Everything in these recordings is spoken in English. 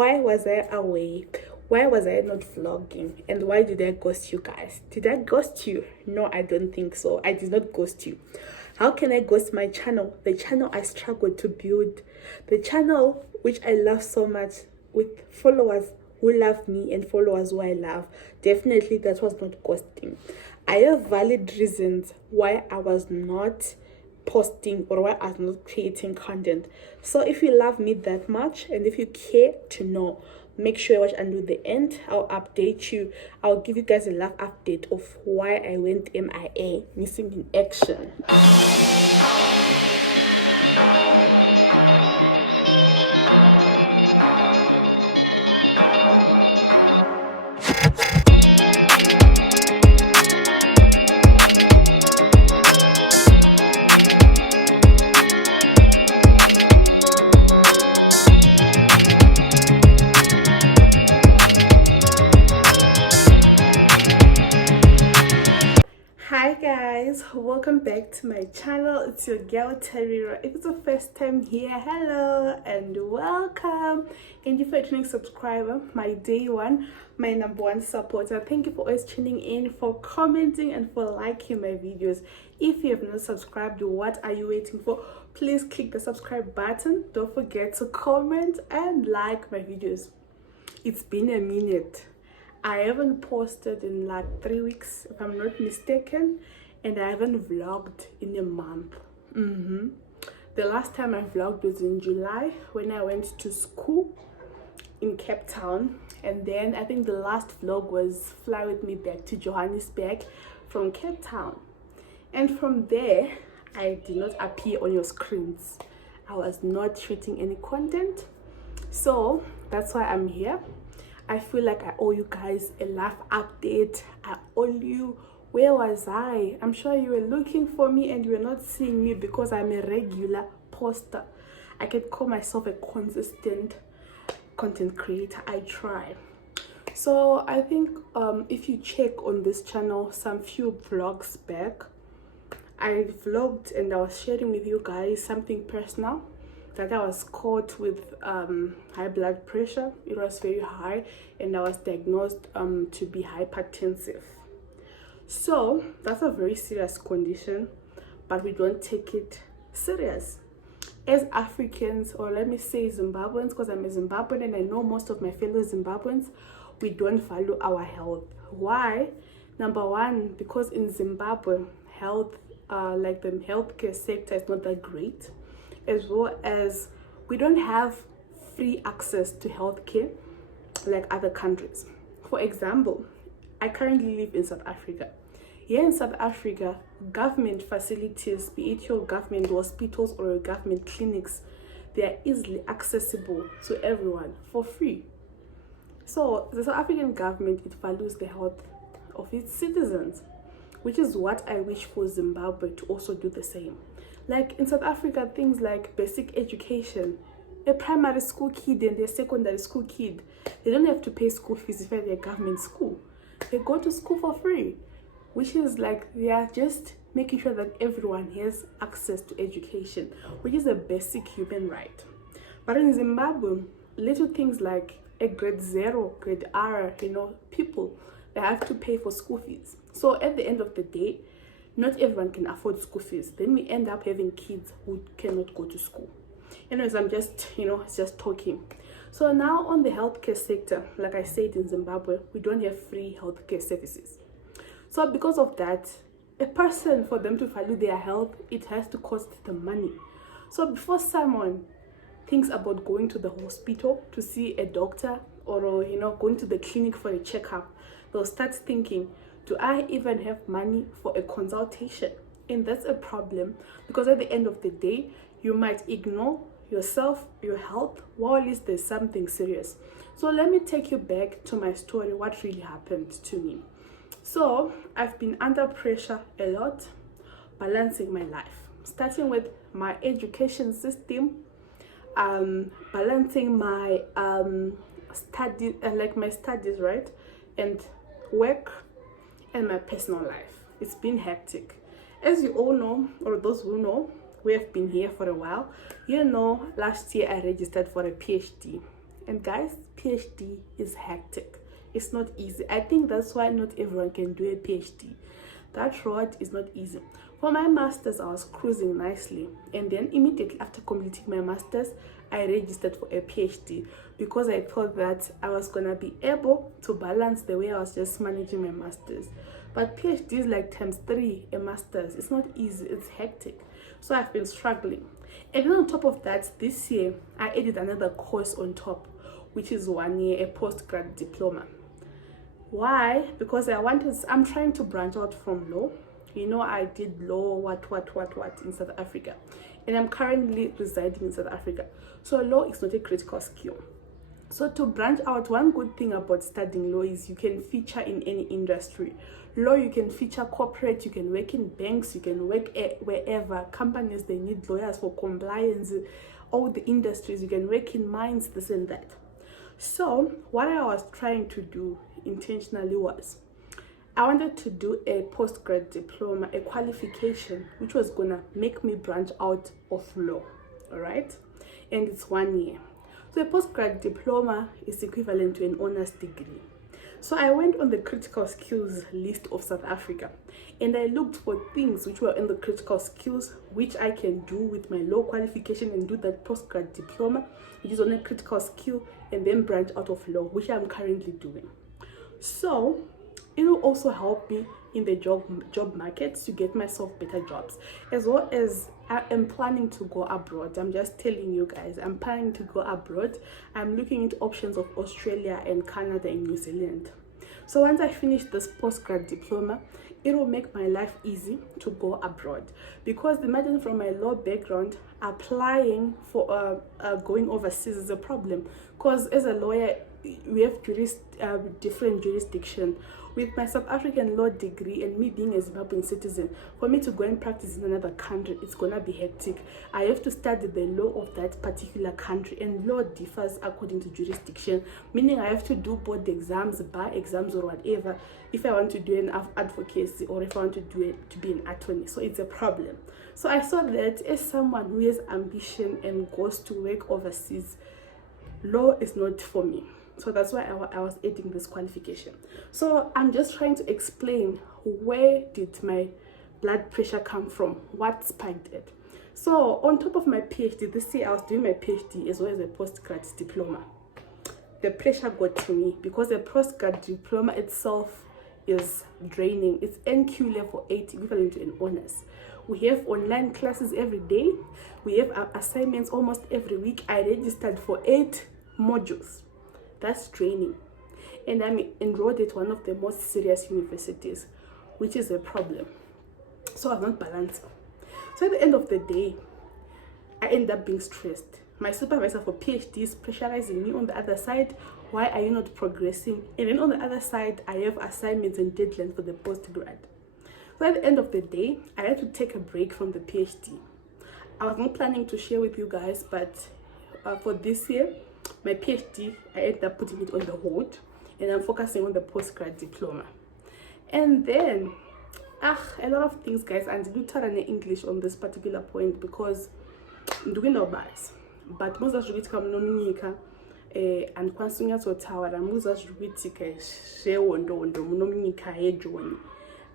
Why was I away? Why was I not vlogging? And why did I ghost you guys? Did I ghost you? No, I don't think so. I did not ghost you. How can I ghost my channel? The channel I struggled to build. The channel which I love so much, with followers who love me and followers who I love. Definitely that was not ghosting. I have valid reasons why I was not posting or why I'm not creating content. So if you love me that much and if you care to know, make sure you watch until the end. I'll update you. I'll give you guys a live update of why I went MIA, missing in action. Hi guys, welcome back to my channel. It's your girl Tarira. If it's the first time here, hello and welcome. And if you're a returning subscriber, my day one, my number one supporter, thank you for always tuning in, for commenting and for liking my videos. If you have not subscribed, what are you waiting for? Please click the subscribe button. Don't forget to comment and like my videos. It's been a minute. I haven't posted in like 3 weeks, if I'm not mistaken, and I haven't vlogged in a month. The last time I vlogged was in July when I went to school in Cape Town, and then I think the last vlog was fly with me back to Johannesburg from Cape Town, and from there I did not appear on your screens. I was not shooting any content, so that's why I'm here. I feel like I owe you guys a live update. I owe you. Where was I? I'm sure you were looking for me and you were not seeing me because I'm a regular poster. I can call myself a consistent content creator. I try. So I think if you check on this channel some few vlogs back, I vlogged and I was sharing with you guys something personal, that I was caught with high blood pressure. It was very high and I was diagnosed to be hypertensive. So that's a very serious condition, but we don't take it serious as Africans, or let me say Zimbabweans, because I'm a Zimbabwean and I know most of my fellow Zimbabweans. We don't value our health. Why? Number one, because in Zimbabwe health, like the healthcare sector is not that great, as well as we don't have free access to healthcare like other countries. For example, I currently live in South Africa. Here in South Africa, government facilities, be it your government hospitals or your government clinics, they are easily accessible to everyone for free. So the South African government, it values the health of its citizens, which is what I wish for Zimbabwe to also do the same. Like in South Africa, things like basic education, a primary school kid and a secondary school kid, they don't have to pay school fees if they're a government school. They go to school for free, which is like they are just making sure that everyone has access to education, which is a basic human right. But in Zimbabwe, little things like a grade 0, grade R, people, they have to pay for school fees. So at the end of the day, not everyone can afford school fees. Then we end up having kids who cannot go to school. Anyways, I'm just, just talking. So now on the healthcare sector, like I said, in Zimbabwe, we don't have free healthcare services. So because of that, a person, for them to value their health, it has to cost them money. So before someone thinks about going to the hospital to see a doctor, or going to the clinic for a checkup, they'll start thinking, do I even have money for a consultation? And that's a problem, because at the end of the day, you might ignore yourself, your health, while at least there's something serious. So let me take you back to my story, what really happened to me. So I've been under pressure a lot, balancing my life, starting with my education system, balancing my study, like my studies, right, and work, and my personal life. It's been hectic. As you all know, or those who know, we have been here for a while. Last year I registered for a PhD, And guys, PhD is hectic. It's not easy. I think that's why not everyone can do a PhD. That road is not easy. For my master's, I was cruising nicely, and then immediately after completing my master's, I registered for a PhD because I thought that I was gonna be able to balance the way I was just managing my master's. But PhD is like ×3 a master's. It's not easy, it's hectic. So I've been struggling. And then on top of that, this year I added another course on top, which is 1 year, a postgrad diploma. Why? Because I'm trying to branch out from law. You know, I did law what in South Africa, and I'm currently residing in South Africa. So law is not a critical skill. So to branch out, one good thing about studying law is you can feature in any industry. Law, you can feature corporate, you can work in banks, you can work wherever. Companies, they need lawyers for compliance, all the industries, you can work in mines, this and that. So what I was trying to do intentionally was, I wanted to do a postgrad diploma, a qualification which was gonna make me branch out of law, all right? And it's 1 year. So a postgrad diploma is equivalent to an honors degree. So I went on the critical skills list of South Africa, and I looked for things which were in the critical skills which I can do with my law qualification and do that postgrad diploma, which is on a critical skill, and then branch out of law, which I'm currently doing. So it will also help me in the job market to get myself better jobs, as well as I am planning to go abroad. I'm just telling you guys, I'm planning to go abroad. I'm looking into options of Australia and Canada and New Zealand. So once I finish this postgrad diploma, it will make my life easy to go abroad, because imagine from my law background, applying for going overseas is a problem, because as a lawyer we have different jurisdiction. With my South African law degree and me being a Zimbabwean citizen, for me to go and practice in another country, it's gonna be hectic. I have to study the law of that particular country, and law differs according to jurisdiction, meaning I have to do board exams, bar exams, or whatever, if I want to do an advocacy or if I want to do it to be an attorney. So it's a problem. So I saw that as someone who has ambition and goes to work overseas, law is not for me. So that's why I was adding this qualification. So I'm just trying to explain, where did my blood pressure come from? What spiked it? So on top of my PhD, this year I was doing my PhD as well as a postgrad diploma. The pressure got to me because the postgrad diploma itself is draining. It's NQ level 8, equivalent to an honors. We have online classes every day. We have assignments almost every week. I registered for 8 modules. That's training, and I'm enrolled at one of the most serious universities, which is a problem. So I'm not balancing. So at the end of the day, I end up being stressed. My supervisor for PhD is pressurizing me on the other side. Why are you not progressing? And then on the other side, I have assignments and deadlines for the postgrad. So at the end of the day, I had to take a break from the PhD. I was not planning to share with you guys, but for this year, my PhD, I ended up putting it on the hold, and I'm focusing on the postgrad diploma. And then, a lot of things, guys, and we turn in English on this particular point because I'm doing no bias. But most of you come nominika, and Kwansunya to tower, and most of you take share wondo nominika ejoni.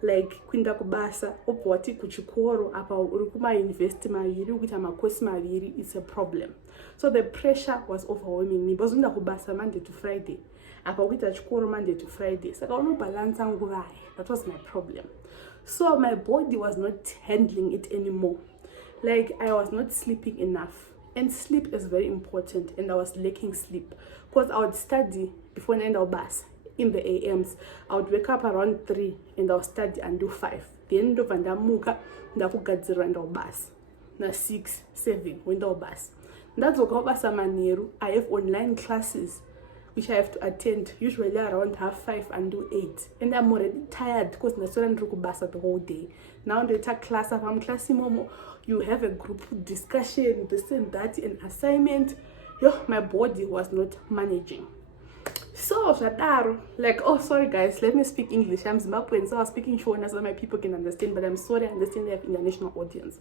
Like kwinda kubasa opwati kuchikoro apa urikuma university maviri ukuita makosi maviri, it's a problem. So the pressure was overwhelming me. Bazunda kubasa Monday to Friday, apa ukuita chikoro Monday to Friday, saka unobalance nguva. That was my problem. So my body was not handling it anymore. Like I was not sleeping enough, and sleep is very important, and I was lacking sleep because I would study before the end of bus. In the AMs, I would wake up around 3 and I'll study and do 5. Then ndamuka ndakugadzira ndobasa na 6 7 wendobasa. That's okubasa maneru. I have online classes which I have to attend usually around 5:30 and do 8, and I'm already tired because nasora ndikubasa the whole day. Now ndita class up, I'm class momo, you have a group discussion, this and that, an assignment. My body was not managing. So Shadaro, like, oh sorry guys, let me speak English. I'm Zimbabwean, so I was speaking Shona so my people can understand, but I'm sorry, I understand they have international audience.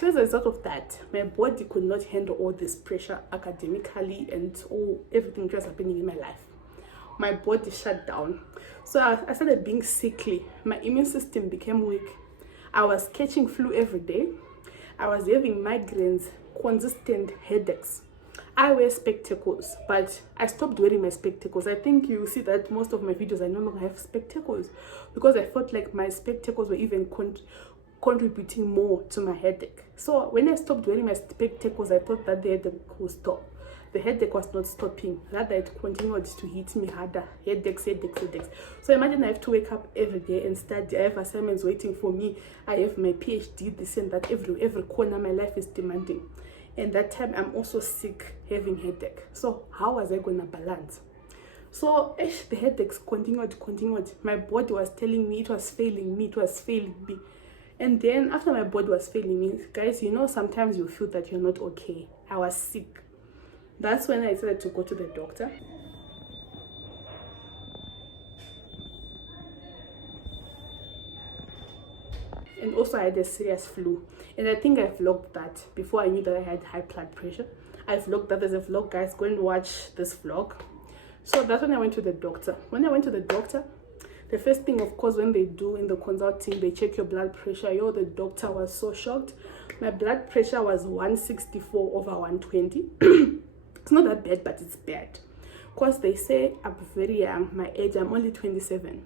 So as a result of that, my body could not handle all this pressure academically and all everything that was happening in my life. My body shut down. So I started being sickly. My immune system became weak. I was catching flu every day. I was having migraines, consistent headaches. I wear spectacles, but I stopped wearing my spectacles. I think you see that most of my videos I no longer have spectacles because I felt like my spectacles were even contributing more to my headache. So when I stopped wearing my spectacles, I thought that the headache would stop. The headache was not stopping, rather it continued to hit me harder. Headaches. So imagine I have to wake up every day and study. I have assignments waiting for me. I have my PhD, this and that. Every corner of my life is demanding. And that time I'm also sick, having headache. So how was I gonna balance? So the headaches continued. My body was telling me it was failing me. And then after my body was failing me, guys, you know, sometimes you feel that you're not okay. I was sick. That's when I decided to go to the doctor. And also I had a serious flu. And I think I vlogged that before I knew that I had high blood pressure. I vlogged that as a vlog, guys. Go and watch this vlog. So that's when I went to the doctor. When I went to the doctor, the first thing, of course, when they do in the consulting, they check your blood pressure. The doctor was so shocked. My blood pressure was 164/120. It's not that bad, but it's bad. Because they say I'm very young. My age, I'm only 27.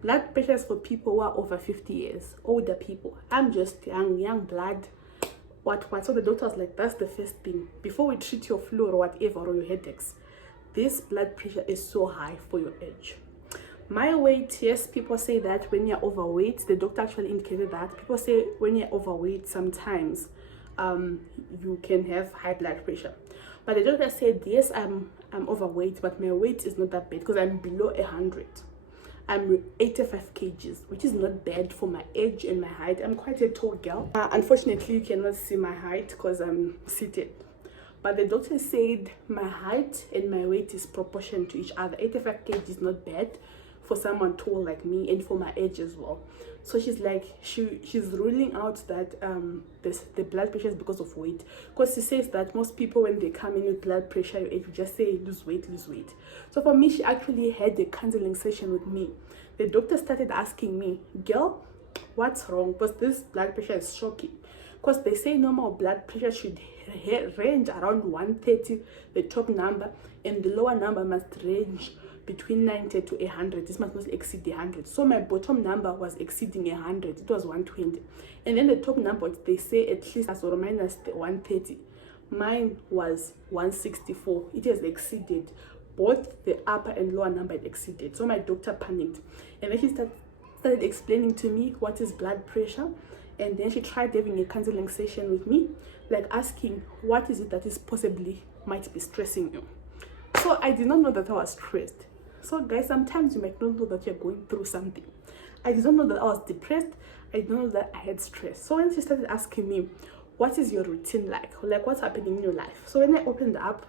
Blood pressure is for people who are over 50 years, older people. I'm just young blood. What? So the doctor was like, that's the first thing. Before we treat your flu or whatever, or your headaches, this blood pressure is so high for your age. My weight, yes, people say that when you're overweight, the doctor actually indicated that. People say when you're overweight, sometimes you can have high blood pressure. But the doctor said, yes, I'm overweight, but my weight is not that bad because I'm below 100. I'm 85 kgs, which is not bad for my age and my height. I'm quite a tall girl. Unfortunately, you cannot see my height because I'm seated. But the doctor said my height and my weight is proportional to each other. 85 kg is not bad for someone tall like me and for my age as well. So she's like, she's ruling out that the blood pressure is because of weight, because she says that most people when they come in with blood pressure your age, just say lose weight. So for me, she actually had a counseling session with me. The doctor started asking me, girl, what's wrong? Because this blood pressure is shocking. Because they say normal blood pressure should range around 130, the top number, and the lower number must range between 90 to 100. This must not exceed 100. So my bottom number was exceeding 100. It was 120. And then the top number, they say at least plus or minus 130. Mine was 164. It has exceeded. Both the upper and lower number had exceeded. So my doctor panicked. And then she started explaining to me what is blood pressure. And then she tried having a counseling session with me, like asking what is it that is possibly might be stressing you. So I did not know that I was stressed. So guys, sometimes you might not know that you're going through something. I did not know that I was depressed. I did not know that I had stress. So when she started asking me, what is your routine like what's happening in your life? So when I opened up,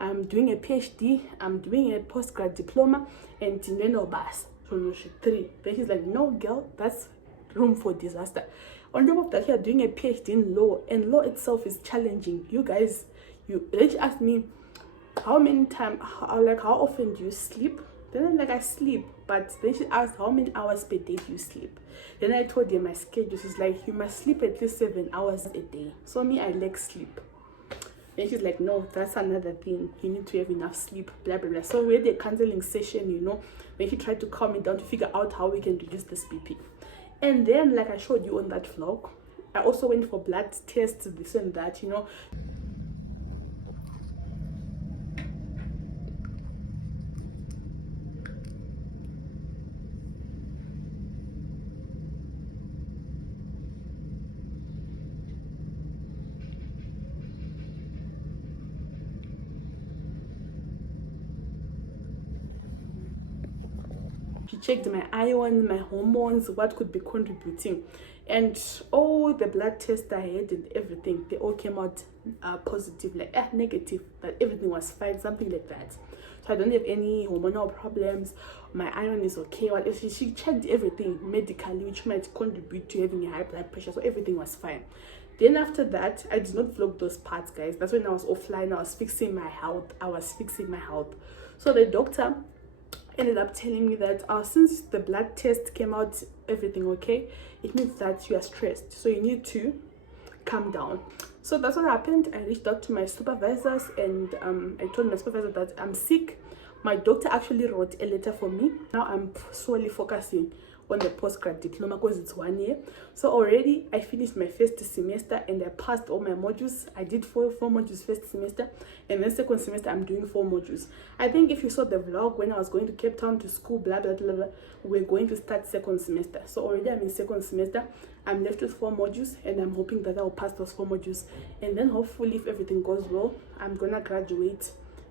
I'm doing a PhD, I'm doing a postgrad diploma, and bas 3. Then she's like, no girl, that's room for disaster. On top of that, you're doing a PhD in law, and law itself is challenging. You guys, she asked me, how often do you sleep? Then I'm like, I sleep. But then she asked, how many hours per day do you sleep? Then I told her my schedule. She's like, you must sleep at least 7 hours a day. So me, I like sleep. Then she's like, no, that's another thing. You need to have enough sleep, blah, blah, blah. So we had a counseling session, when she tried to calm me down to figure out how we can reduce this BP. And then, like I showed you on that vlog, I also went for blood tests, this and that, She checked my iron, my hormones, what could be contributing, and all the blood tests I had and everything, they all came out positive, negative, that everything was fine, something like that. So I don't have any hormonal problems, my iron is okay. She checked everything medically which might contribute to having a high blood pressure, so everything was fine. Then after that, I did not vlog those parts, guys. That's when I was offline. I was fixing my health. So the doctor ended up telling me that since the blood test came out everything okay, it means that you are stressed, so you need to calm down. So that's what happened. I reached out to my supervisors, and I told my supervisor that I'm sick. My doctor actually wrote a letter for me. Now I'm solely focusing on the postgrad diploma because it's 1 year. So already I finished my first semester and I passed all my modules. I did four modules first semester, and then second semester I'm doing 4 modules. I think if you saw the vlog when I was going to Cape Town to school, blah blah blah blah, we're going to start second semester. So already I'm in second semester. I'm left with 4 modules, and I'm hoping that I'll pass those 4 modules, and then hopefully if everything goes well, I'm gonna graduate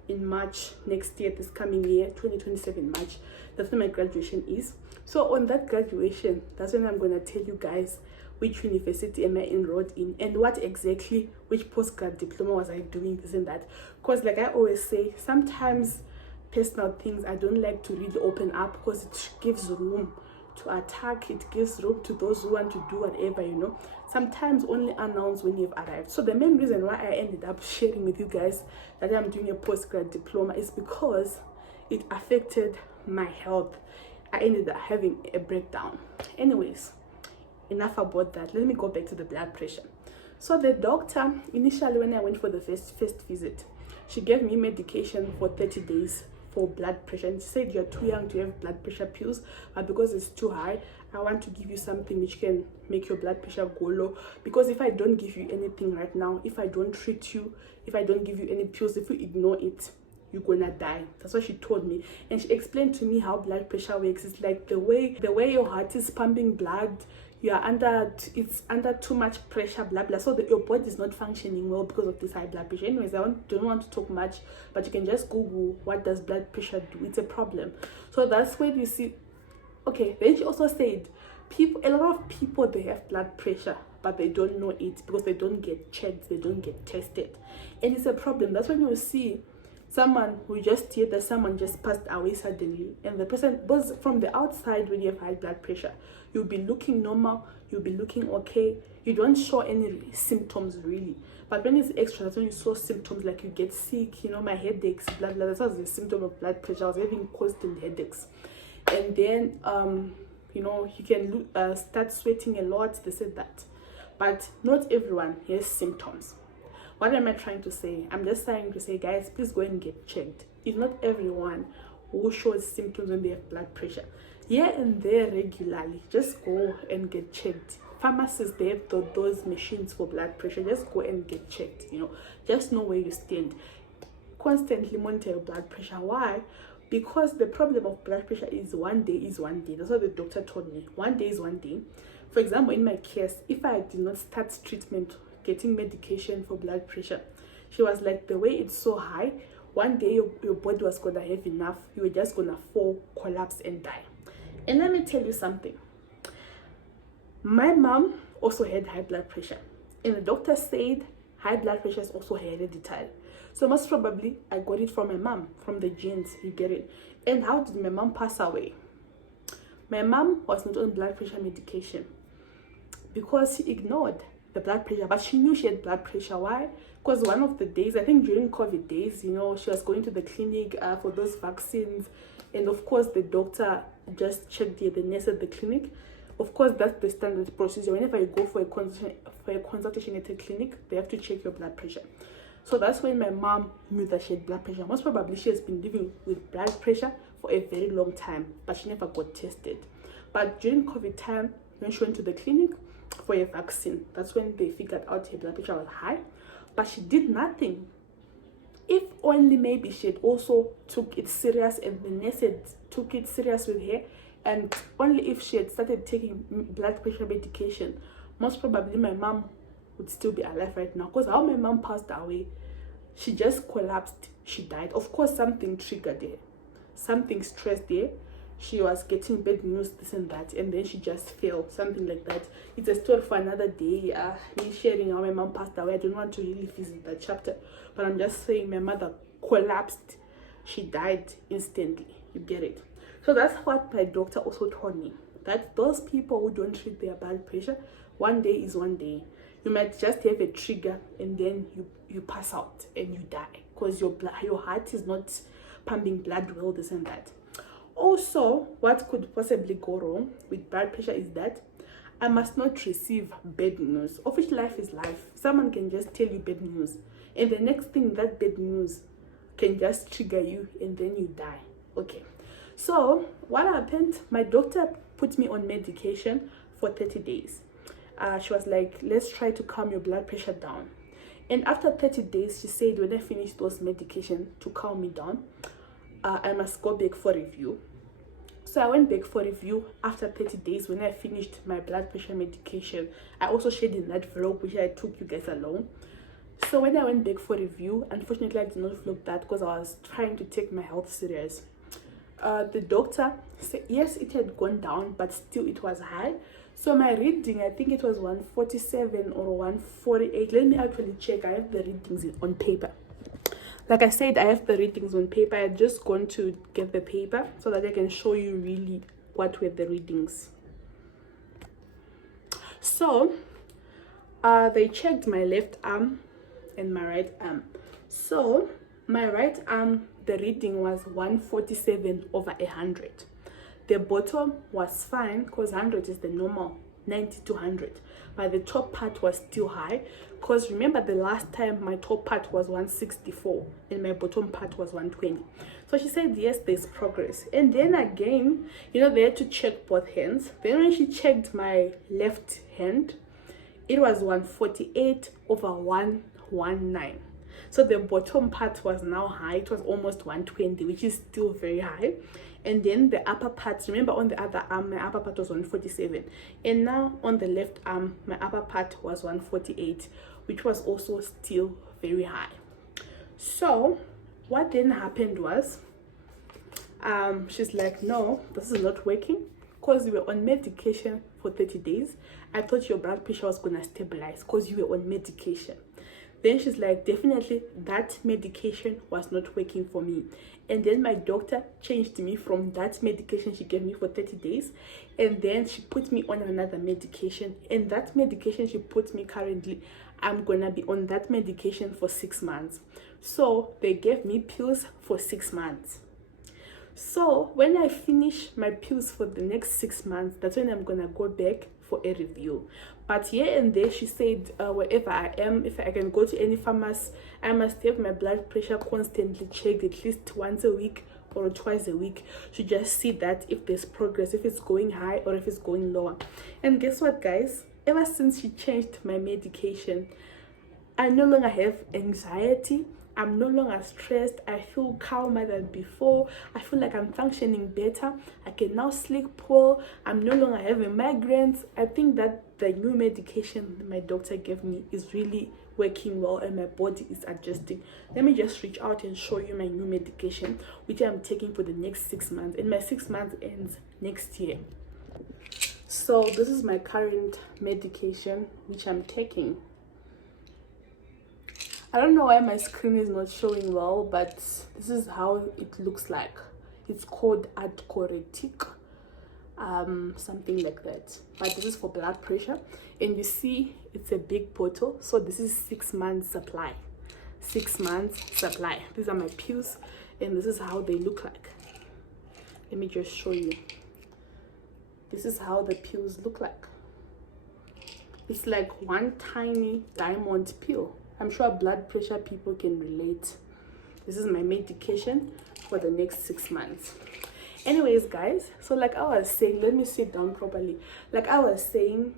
in March next year, this coming year, 2027 March. That's when my graduation is. So on that graduation, that's when I'm gonna tell you guys which university am I enrolled in, and what exactly, which postgrad diploma was I doing, this and that. Because like I always say, sometimes personal things I don't like to really open up, because it gives room to attack, it gives room to those who want to do whatever, you know. Sometimes only announce when you've arrived. So the main reason why I ended up sharing with you guys that I'm doing a postgrad diploma is because it affected my health. I ended up having a breakdown. Anyways, enough about that. Let me go back to the blood pressure. So the doctor, initially when I went for the first visit, she gave me medication for 30 days for blood pressure, and she said you're too young to have blood pressure pills, but because it's too high, I want to give you something which can make your blood pressure go low. Because if I don't give you anything right now, if I don't treat you, if I don't give you any pills, if you ignore it, you're gonna die. That's what she told me. And she explained to me how blood pressure works. It's like the way your heart is pumping blood, it's under too much pressure, blah blah, so that your body is not functioning well because of this high blood pressure. Anyways, don't want to talk much, but you can just Google what does blood pressure do. It's a problem. So that's when you see. Okay, then she also said a lot of people, they have blood pressure, but they don't know it because they don't get checked, they don't get tested, and it's a problem. That's when you see someone who just hear that someone just passed away suddenly, and the person was from the outside. When you have high blood pressure, you'll be looking normal, you'll be looking okay, you don't show any symptoms really. But when it's extra, that's when you saw symptoms, like you get sick, you know, my headaches, blah blah. That was a symptom of blood pressure. I was having constant headaches, and then you know, you can start sweating a lot. They said that, but not everyone has symptoms. What am I trying to say? I'm just trying to say, guys, please go and get checked. It's not everyone who shows symptoms when they have blood pressure. Here and there regularly, just go and get checked. Pharmacists, they have those machines for blood pressure. Just go and get checked, you know. Just know where you stand. Constantly monitor your blood pressure. Why? Because the problem of blood pressure is one day is one day. That's what the doctor told me. One day is one day. For example, in my case, if I did not start treatment, getting medication for blood pressure, she was like, the way it's so high, one day your body was gonna have enough, you were just gonna fall, collapse and die. And let me tell you something, my mom also had high blood pressure, and the doctor said high blood pressure is also hereditary. So most probably I got it from my mom, from the genes, you get it. And how did my mom pass away? My mom was not on blood pressure medication because she ignored the blood pressure, but she knew she had blood pressure. Why? Because one of the days, I think during COVID days, you know, she was going to the clinic for those vaccines, and of course the doctor just checked the nurse at the clinic. Of course, that's the standard procedure. Whenever you go for a consultation at a clinic, they have to check your blood pressure. So that's when my mom knew that she had blood pressure. Most probably she has been living with blood pressure for a very long time, but she never got tested. But during COVID time, when she went to the clinic for a vaccine, that's when they figured out her blood pressure was high, but she did nothing. If only maybe she had also took it serious, and the nurse had took it serious with her, and only if she had started taking blood pressure medication, most probably my mom would still be alive right now. Because how my mom passed away, she just collapsed, she died. Of course, something triggered her, something stressed her. She was getting bad news, this and that, and then she just fell, something like that. It's a story for another day. Me sharing how my mom passed away, I don't want to really visit that chapter, but I'm just saying my mother collapsed, she died instantly, you get it. So that's what my doctor also told me, that those people who don't treat their blood pressure, one day is one day. you might just have a trigger and then you pass out and you die because your heart is not pumping blood well, this and that. Also, what could possibly go wrong with blood pressure is that I must not receive bad news. Of which life is life. Someone can just tell you bad news, and the next thing, that bad news can just trigger you and then you die. Okay, so what happened, my doctor put me on medication for 30 days. She was like, let's try to calm your blood pressure down. And after 30 days, she said when I finish those medication to calm me down, I must go back for review. So I went back for review after 30 days when I finished my blood pressure medication. I also shared in that vlog which I took you guys along. So when I went back for review, unfortunately I did not vlog that because I was trying to take my health serious. The doctor said yes, it had gone down, but still it was high. So my reading, I think it was 147 or 148. Let me actually check. I have the readings on paper. Like I said, I have the readings on paper. I just gone to get the paper so that I can show you really what were the readings. So they checked my left arm and my right arm. So my right arm, the reading was 147/100. The bottom was fine because 100 is the normal, 90 to 100, but the top part was still high because remember the last time my top part was 164 and my bottom part was 120. So she said yes, there's progress. And then again, you know, they had to check both hands. Then when she checked my left hand, it was 148/119. So the bottom part was now high. It was almost 120, which is still very high. And then the upper part, remember on the other arm, my upper part was 147. And now on the left arm, my upper part was 148, which was also still very high. So what then happened was, she's like, no, this is not working because you were on medication for 30 days. I thought your blood pressure was going to stabilize because you were on medication. Then she's like, definitely that medication was not working for me. And then my doctor changed me from that medication she gave me for 30 days. And then she put me on another medication. And that medication she put me currently, I'm going to be on that medication for 6 months. So they gave me pills for 6 months. So when I finish my pills for the next 6 months, that's when I'm going to go back for a review. But here and there she said, wherever I am, if I can go to any pharmacy, I must have my blood pressure constantly checked at least once a week or twice a week to just see that if there's progress, if it's going high or if it's going lower. And guess what, guys, ever since she changed my medication, I no longer have anxiety. I'm no longer stressed. I feel calmer than before. I feel like I'm functioning better. I can now sleep well. I'm no longer having migraines. I think that the new medication my doctor gave me is really working well and my body is adjusting. Let me just reach out and show you my new medication, which I'm taking for the next 6 months. And my 6 months ends next year. So this is my current medication, which I'm taking. I don't know why my screen is not showing well, but this is how it looks like. It's called Adcoretic, something like that. But this is for blood pressure, and you see it's a big bottle. So this is 6 months supply. 6 months supply. These are my pills, and this is how they look like. Let me just show you. This is how the pills look like. It's like one tiny diamond pill. I'm sure blood pressure people can relate. This is my medication for the next 6 months. Anyways, guys, so like I was saying, let me sit down properly. Like I was saying,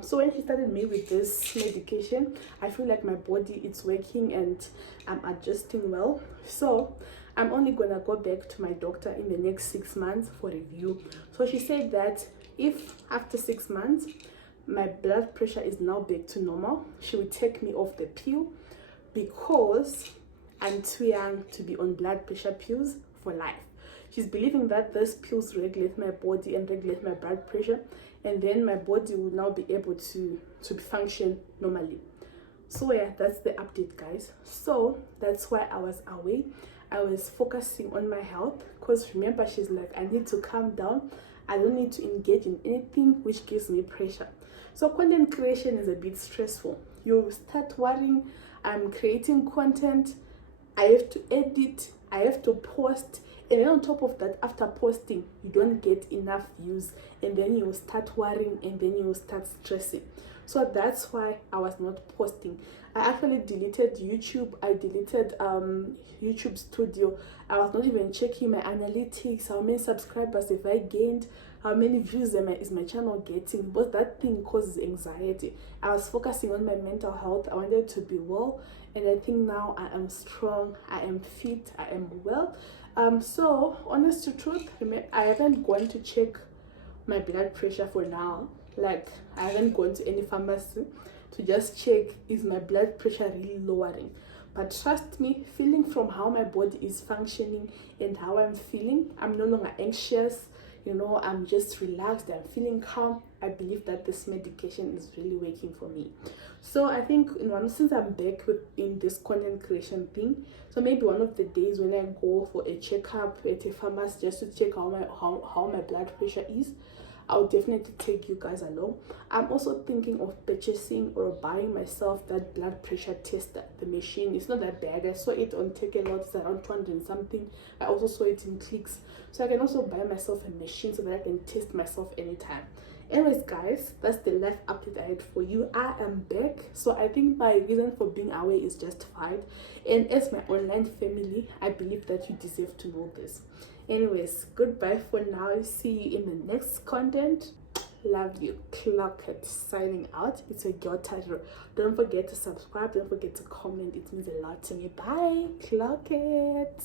so when she started me with this medication, I feel like my body is working and I'm adjusting well. So I'm only gonna go back to my doctor in the next 6 months for review. So she said that if after 6 months my blood pressure is now back to normal, she will take me off the pill because I'm too young to be on blood pressure pills for life. She's believing that these pills regulate my body and regulate my blood pressure, and then my body will now be able to function normally. So yeah, that's the update, guys. So that's why I was away. I was focusing on my health because remember, she's like, I need to calm down. I don't need to engage in anything which gives me pressure. So content creation is a bit stressful. You start worrying, I'm creating content, I have to edit, I have to post, and then on top of that, after posting, you don't get enough views, and then you start worrying, and then you start stressing. So that's why I was not posting. I actually deleted YouTube. I deleted YouTube Studio. I was not even checking my analytics, how many subscribers have I gained, how many views is my channel getting, but that thing causes anxiety. I was focusing on my mental health. I wanted to be well, and I think now I am strong, I am fit, I am well. So honest to truth, I haven't gone to check my blood pressure for now. Like, I haven't gone to any pharmacy to just check, is my blood pressure really lowering? But trust me, feeling from how my body is functioning and how I'm feeling, I'm no longer anxious, I'm just relaxed, I'm feeling calm. I believe that this medication is really working for me. So I think since I'm back in this content creation thing, so maybe one of the days when I go for a checkup at a pharmacy just to check how my blood pressure is, I'll definitely take you guys along. I'm also thinking of purchasing or buying myself that blood pressure tester. The machine, it's not that bad. I saw it on Takealot, it's around 200 and something. I also saw it in Clicks. So I can also buy myself a machine so that I can test myself anytime. Anyways guys, that's the life update I had for you. I am back. So I think my reason for being away is justified. And as my online family, I believe that you deserve to know this. Anyways, goodbye for now. See you in the next content. Love you. Clock it. Signing out. It's your girl Tadro. Don't forget to subscribe. Don't forget to comment. It means a lot to me. Bye. Clock it.